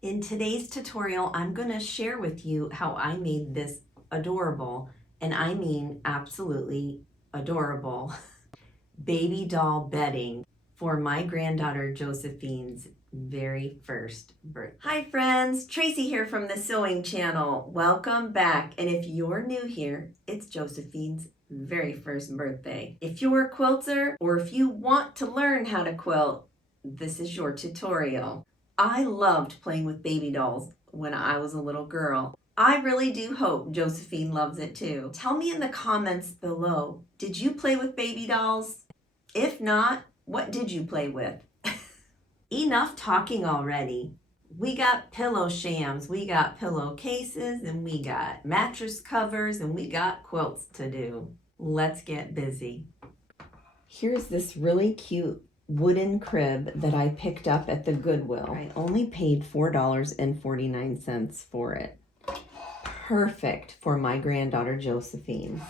In today's tutorial, I'm going to share with you how I made this adorable, and I mean absolutely adorable, baby doll bedding for my granddaughter Josephine's very first birthday. Hi friends, Tracy here from the Sewing Channel. Welcome back, and if you're new here, it's Josephine's very first birthday. If you're a quilter or if you want to learn how to quilt, this is your tutorial. I loved playing with baby dolls when I was a little girl. I really do hope Josephine loves it too. Tell me in the comments below, did you play with baby dolls? If not, what did you play with? Enough talking already. We got pillow shams, we got pillowcases, and we got mattress covers, and we got quilts to do. Let's get busy. Here's this really cute wooden crib that I picked up at the Goodwill. I only paid $4.49 for it. Perfect for my granddaughter Josephine.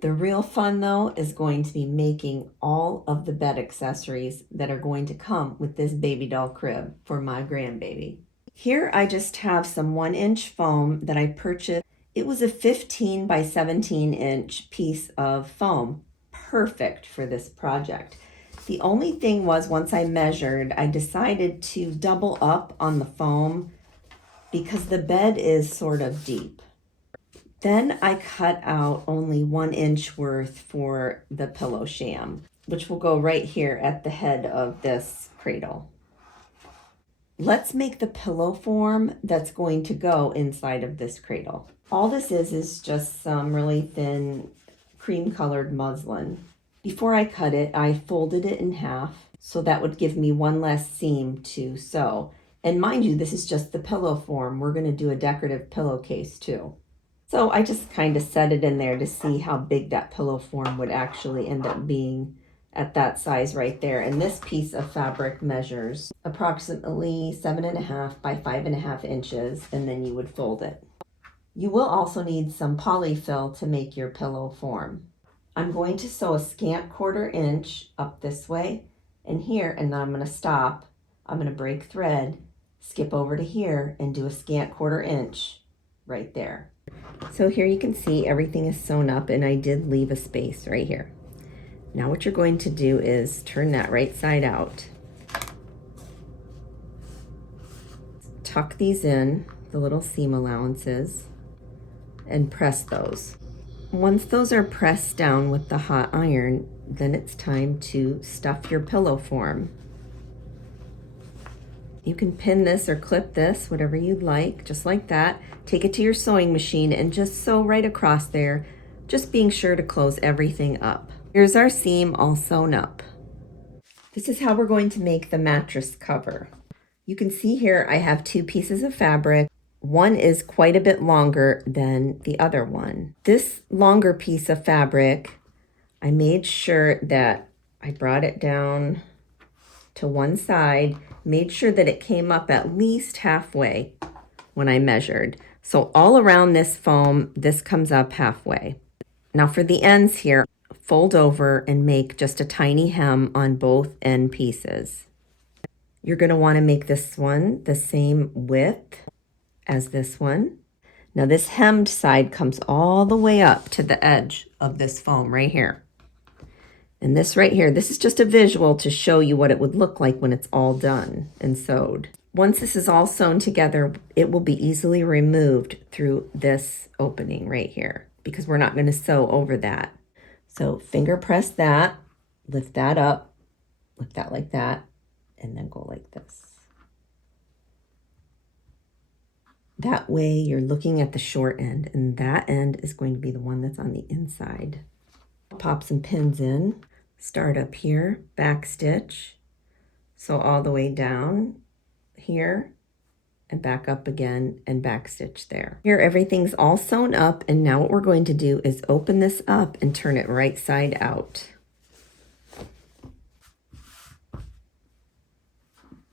The real fun though is going to be making all of the bed accessories that are going to come with this baby doll crib for my grandbaby. Here I just have some 1-inch foam that I purchased. It was a 15 by 17 inch piece of foam. Perfect for this project. The only thing was, once I measured, I decided to double up on the foam because the bed is sort of deep. Then I cut out only 1 inch worth for the pillow sham, which will go right here at the head of this cradle. Let's make the pillow form that's going to go inside of this cradle. All this is just some really thin cream colored muslin. Before I cut it, I folded it in half, so that would give me one less seam to sew. And mind you, this is just the pillow form. We're going to do a decorative pillowcase too. So I just kind of set it in there to see how big that pillow form would actually end up being at that size right there. And this piece of fabric measures approximately 7.5 by 5.5 inches, and then you would fold it. You will also need some polyfill to make your pillow form. I'm going to sew a scant 1/4 inch up this way and here, and then I'm going to stop. I'm going to break thread, skip over to here, and do a scant 1/4 inch right there. So here you can see everything is sewn up, and I did leave a space right here. Now what you're going to do is turn that right side out. Tuck these in, the little seam allowances, and press those. Once those are pressed down with the hot iron, then it's time to stuff your pillow form. You can pin this or clip this, whatever you'd like, just like that. Take it to your sewing machine and just sew right across there, just being sure to close everything up. Here's our seam all sewn up. This is how we're going to make the mattress cover. You can see here I have 2 pieces of fabric. One is quite a bit longer than the other one. This longer piece of fabric, I made sure that I brought it down to one side, made sure that it came up at least halfway when I measured. So all around this foam, this comes up halfway. Now for the ends here, fold over and make just a tiny hem on both end pieces. You're going to want to make this one the same width as this one. Now this hemmed side comes all the way up to the edge of this foam right here. And this right here, this is just a visual to show you what it would look like when it's all done and sewed. Once this is all sewn together, it will be easily removed through this opening right here because we're not going to sew over that. So finger press that, lift that up, lift that like that, and then go like this. That way you're looking at the short end, and that end is going to be the one that's on the inside. Pop some pins in, start up here, back stitch, sew all the way down here, and back up again, and back stitch there. Here everything's all sewn up, and now what we're going to do is open this up and turn it right side out.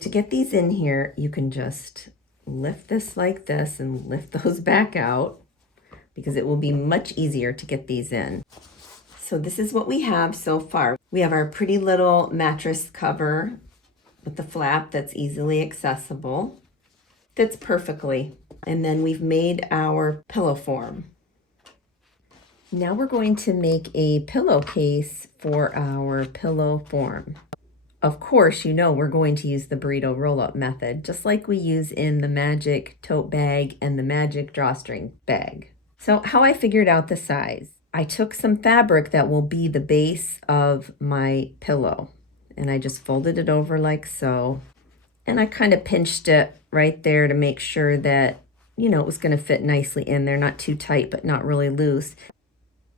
To get these in here, you can just lift this like this and lift those back out because it will be much easier to get these in. So this is what we have so far. We have our pretty little mattress cover with the flap that's easily accessible. Fits perfectly. And then we've made our pillow form. Now we're going to make a pillowcase for our pillow form. Of course, you know we're going to use the burrito roll-up method, just like we use in the magic tote bag and the magic drawstring bag. So how I figured out the size, I took some fabric that will be the base of my pillow, and I just folded it over like so, and I kind of pinched it right there to make sure that, you know, it was going to fit nicely in there, not too tight, but not really loose.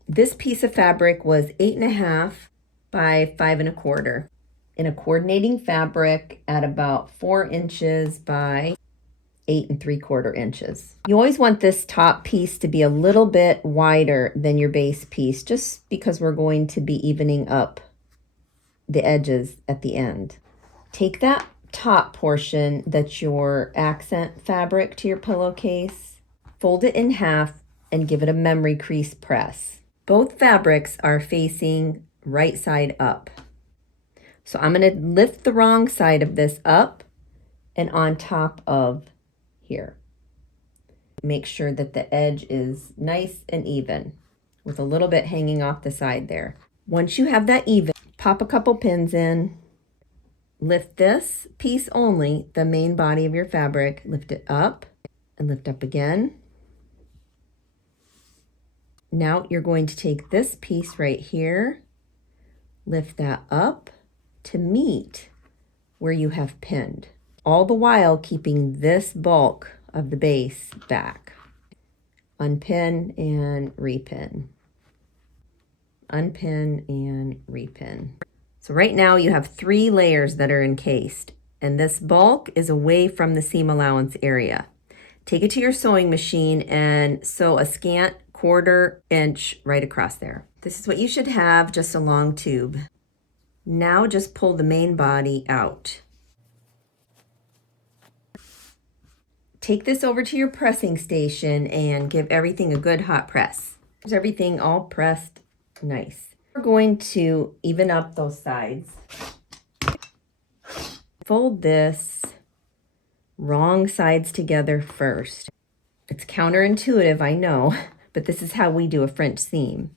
This piece of fabric was 8.5 by 5.25 in a coordinating fabric at about 4 inches by 8.75 inches. You always want this top piece to be a little bit wider than your base piece, just because we're going to be evening up the edges at the end. Take that top portion that's your accent fabric to your pillowcase, fold it in half, and give it a memory crease press. Both fabrics are facing right side up. So I'm going to lift the wrong side of this up and on top of here. Make sure that the edge is nice and even with a little bit hanging off the side there. Once you have that even, pop a couple pins in, lift this piece only, the main body of your fabric, lift it up and lift up again. Now you're going to take this piece right here, lift that up to meet where you have pinned, all the while keeping this bulk of the base back. Unpin and repin. Unpin and repin. So right now you have 3 layers that are encased, and this bulk is away from the seam allowance area. Take it to your sewing machine and sew a scant 1/4 inch right across there. This is what you should have, just a long tube. Now just pull the main body out. Take this over to your pressing station and give everything a good hot press. There's everything all pressed nice. We're going to even up those sides. Fold this wrong sides together first. It's counterintuitive, I know, but this is how we do a French seam.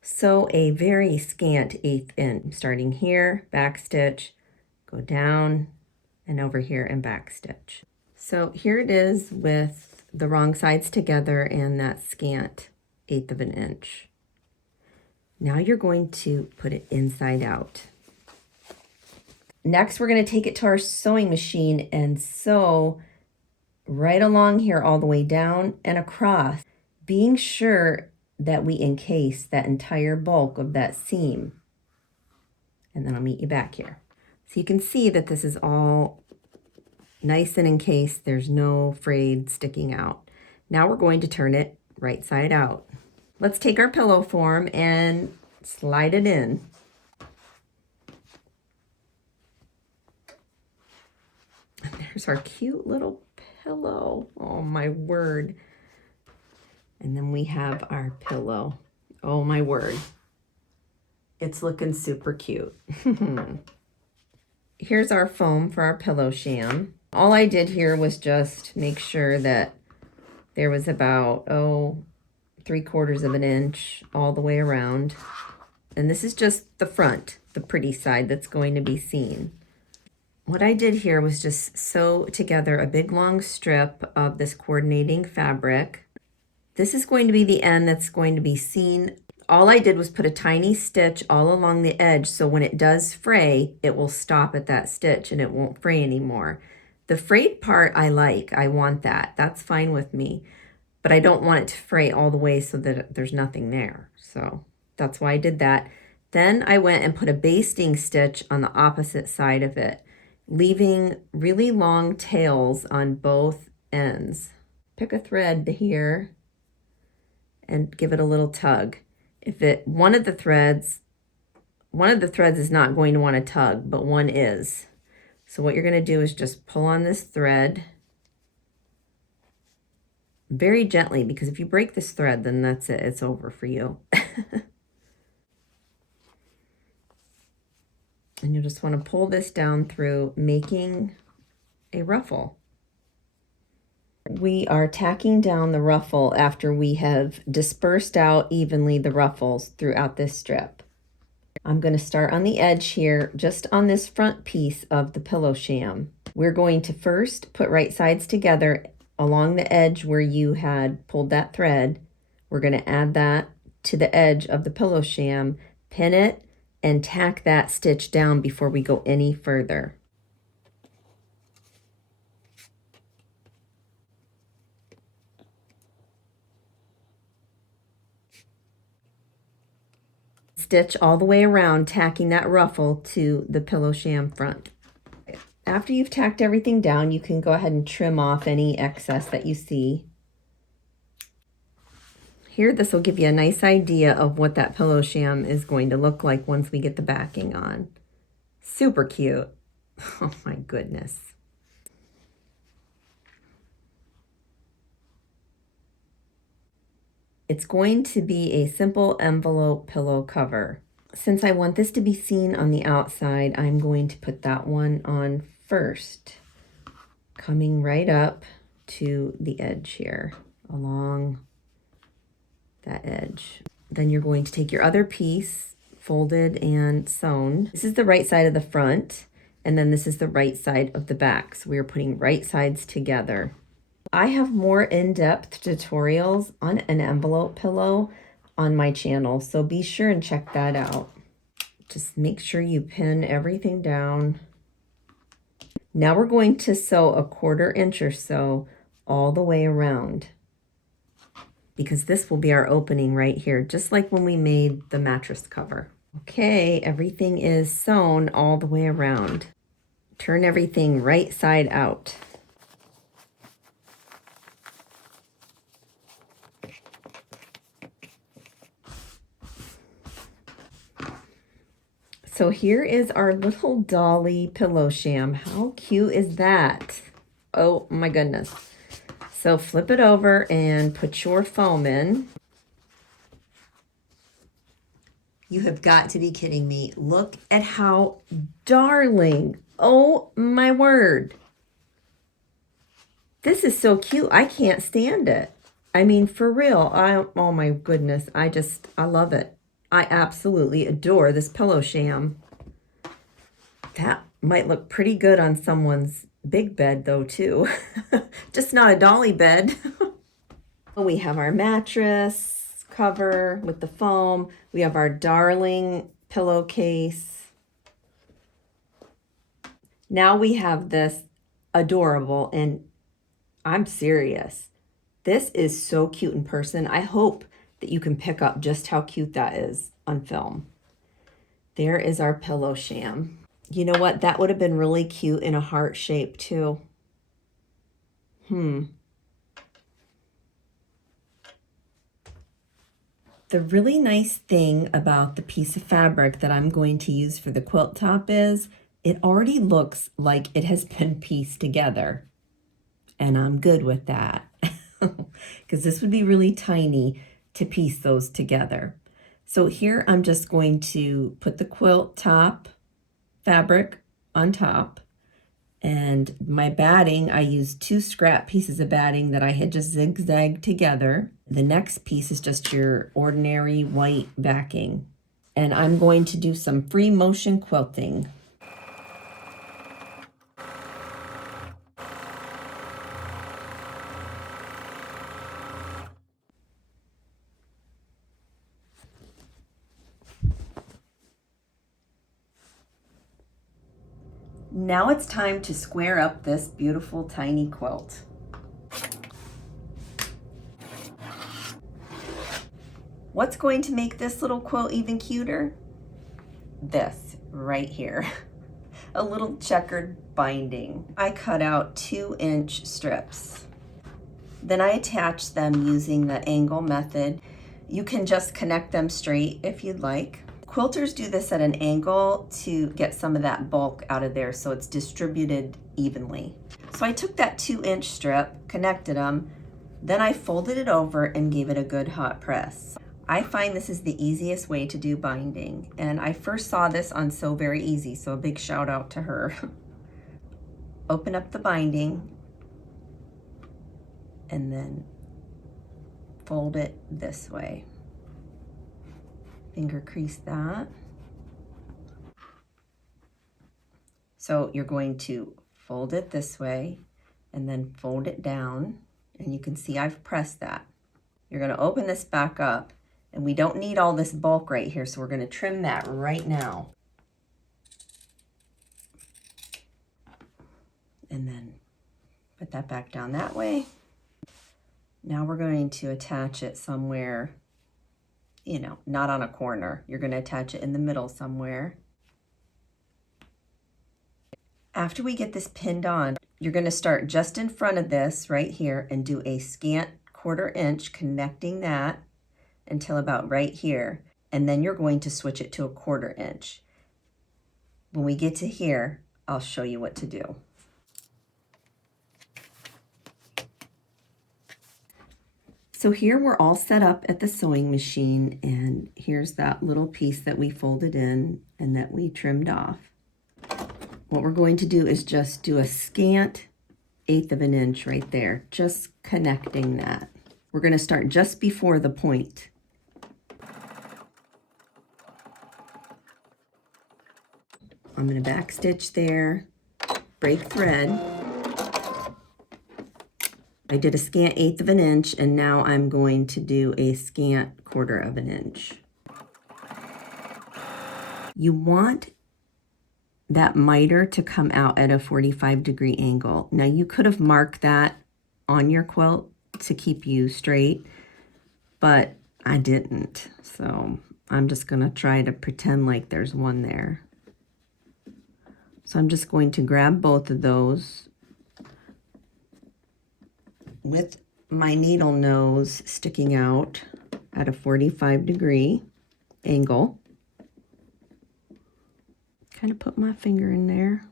Sew a very scant 1/8 inch, starting here, back stitch, go down and over here and back stitch. So here it is with the wrong sides together and that scant 1/8 inch. Now you're going to put it inside out. Next, we're going to take it to our sewing machine and sew right along here all the way down and across, being sure that we encase that entire bulk of that seam. And then I'll meet you back here. So you can see that this is all nice and encased. There's no frayed sticking out. Now we're going to turn it right side out. Let's take our pillow form and slide it in. And there's our cute little pillow. Oh my word. And then we have our pillow. Oh my word. It's looking super cute. Here's our foam for our pillow sham. All I did here was just make sure that there was about, 3/4 inch all the way around. And this is just the front, the pretty side that's going to be seen. What I did here was just sew together a big long strip of this coordinating fabric. This is going to be the end that's going to be seen. All I did was put a tiny stitch all along the edge, so when it does fray, it will stop at that stitch and it won't fray anymore. The frayed part I like, I want that. That's fine with me, but I don't want it to fray all the way so that there's nothing there. So that's why I did that. Then I went and put a basting stitch on the opposite side of it, leaving really long tails on both ends. Pick a thread here and give it a little tug. If one of the threads is not going to want to tug, but one is. So what you're going to do is just pull on this thread very gently, because if you break this thread, then that's it. It's over for you. And you'll just want to pull this down through, making a ruffle. We are tacking down the ruffle after we have dispersed out evenly the ruffles throughout this strip. I'm going to start on the edge here, just on this front piece of the pillow sham. We're going to first put right sides together along the edge where you had pulled that thread. We're going to add that to the edge of the pillow sham, pin it, and tack that stitch down before we go any further. Stitch all the way around, tacking that ruffle to the pillow sham front. After you've tacked everything down, you can go ahead and trim off any excess that you see. Here, this will give you a nice idea of what that pillow sham is going to look like once we get the backing on. Super cute. Oh my goodness. It's going to be a simple envelope pillow cover. Since I want this to be seen on the outside, I'm going to put that one on first, coming right up to the edge here, along that edge. Then you're going to take your other piece, folded and sewn. This is the right side of the front, and then this is the right side of the back. So we are putting right sides together. I have more in-depth tutorials on an envelope pillow on my channel, so be sure and check that out. Just make sure you pin everything down. Now we're going to sew a 1/4 inch or so all the way around, because this will be our opening right here, just like when we made the mattress cover. Okay, everything is sewn all the way around. Turn everything right side out. So here is our little dolly pillow sham. How cute is that? Oh my goodness. So flip it over and put your foam in. You have got to be kidding me. Look at how darling. Oh my word. This is so cute. I can't stand it. I mean, for real. Oh my goodness. I love it. I absolutely adore this pillow sham. That might look pretty good on someone's big bed though too. Just not a dolly bed. We have our mattress cover with the foam. We have our darling pillowcase. Now we have this adorable, and I'm serious. This is so cute in person. I hope that you can pick up just how cute that is on film. There is our pillow sham. You know what? That would have been really cute in a heart shape too. The really nice thing about the piece of fabric that I'm going to use for the quilt top is it already looks like it has been pieced together. And I'm good with that because this would be really tiny to piece those together. So here I'm just going to put the quilt top fabric on top, and my batting, I used 2 scrap pieces of batting that I had just zigzagged together. The next piece is just your ordinary white backing, and I'm going to do some free motion quilting. Now it's time to square up this beautiful tiny quilt. What's going to make this little quilt even cuter? This right here. A little checkered binding. I cut out 2-inch strips. Then I attached them using the angle method. You can just connect them straight if you'd like. Quilters do this at an angle to get some of that bulk out of there so it's distributed evenly. So I took that 2-inch strip, connected them, then I folded it over and gave it a good hot press. I find this is the easiest way to do binding, and I first saw this on So Very Easy, so a big shout out to her. Open up the binding, and then fold it this way. Finger crease that. So you're going to fold it this way and then fold it down, and you can see I've pressed that. You're going to open this back up, and we don't need all this bulk right here, so we're going to trim that right now. And then put that back down that way. Now we're going to attach it somewhere, you know, not on a corner. You're going to attach it in the middle somewhere. After we get this pinned on, you're going to start just in front of this right here and do a scant 1/4 inch, connecting that until about right here. And then you're going to switch it to a 1/4 inch. When we get to here, I'll show you what to do. So here we're all set up at the sewing machine, and here's that little piece that we folded in and that we trimmed off. What we're going to do is just do a scant 1/8 of an inch right there, just connecting that. We're going to start just before the point. I'm going to back stitch there, break thread. I did a scant 1/8 of an inch, and now I'm going to do a scant 1/4 of an inch. You want that miter to come out at a 45-degree angle. Now you could have marked that on your quilt to keep you straight, but I didn't. So I'm just gonna try to pretend like there's one there. So I'm just going to grab both of those with my needle nose sticking out at a 45-degree angle. Kind of put my finger in there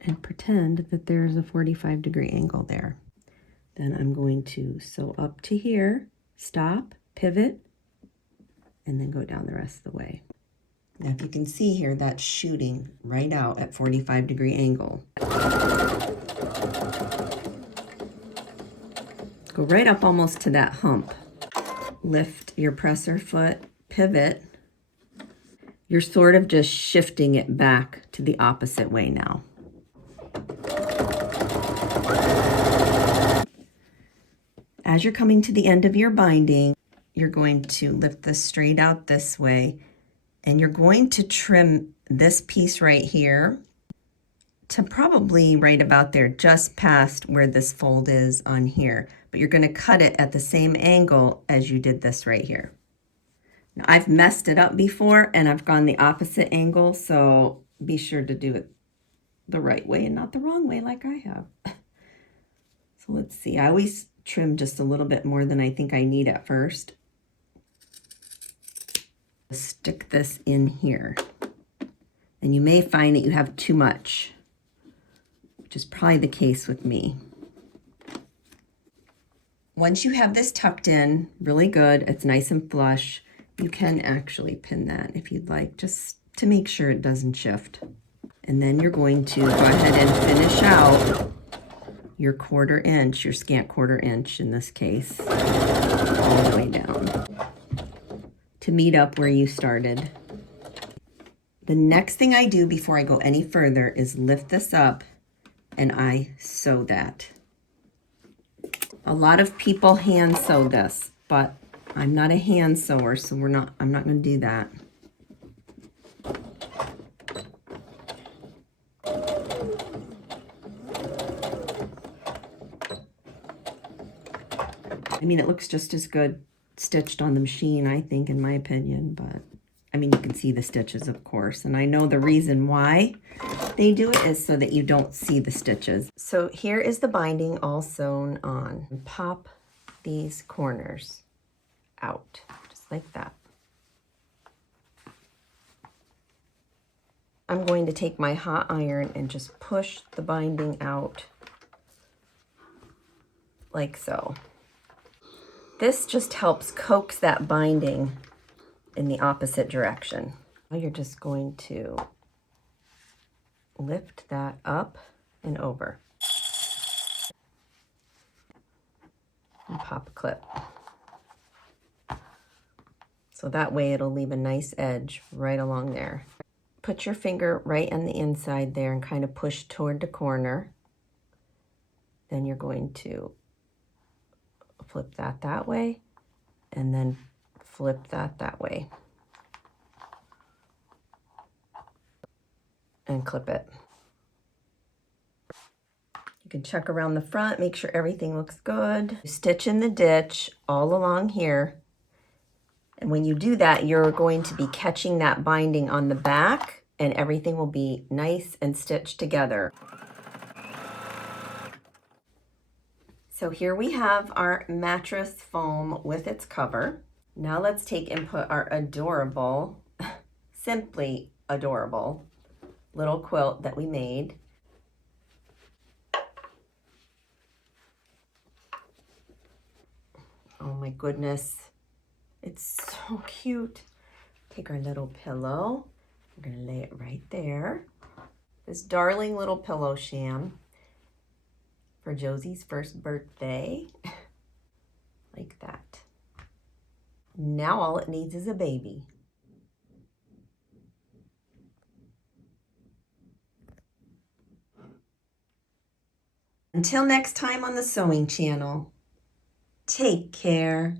and pretend that there's a 45-degree angle there. Then I'm going to sew up to here, stop, pivot, and then go down the rest of the way. Now if you can see here, that's shooting right out at 45-degree angle. Go right up almost to that hump. Lift your presser foot, pivot. You're sort of just shifting it back to the opposite way now. As you're coming to the end of your binding, you're going to lift this straight out this way, and you're going to trim this piece right here to probably right about there, just past where this fold is on here. But you're going to cut it at the same angle as you did this right here. Now, I've messed it up before and I've gone the opposite angle, so be sure to do it the right way and not the wrong way like I have. So let's see, I always trim just a little bit more than I think I need at first. Stick this in here, and you may find that you have too much, which is probably the case with me. Once you have this tucked in really good, it's nice and flush, you can actually pin that if you'd like, just to make sure it doesn't shift. And then you're going to go ahead and finish out your 1/4 inch, your scant 1/4 inch in this case, all the way down to meet up where you started. The next thing I do before I go any further is lift this up and I sew that. A lot of people hand sew this, but I'm not a hand sewer, so I'm not going to do that. I mean, it looks just as good stitched on the machine, I think, in my opinion, but I mean, you can see the stitches, of course, and I know the reason why they do it is so that you don't see the stitches. So here is the binding all sewn on. Pop these corners out, just like that. I'm going to take my hot iron and just push the binding out like so. This just helps coax that binding in the opposite direction. Now you're just going to lift that up and over. and pop a clip. So that way it'll leave a nice edge right along there. Put your finger right on the inside there and kind of push toward the corner. Then you're going to flip that way, and then flip that way. And clip it. You can check around the front, make sure everything looks good. Stitch in the ditch all along here. And when you do that, you're going to be catching that binding on the back, and everything will be nice and stitched together. So here we have our mattress foam with its cover. Now let's take and put our adorable, simply adorable, little quilt that we made. Oh my goodness, it's so cute. Take our little pillow. We're gonna lay it right there. This darling little pillow sham for Josie's first birthday. Like that. Now all it needs is a baby. Until next time on the Sewing Channel, take care.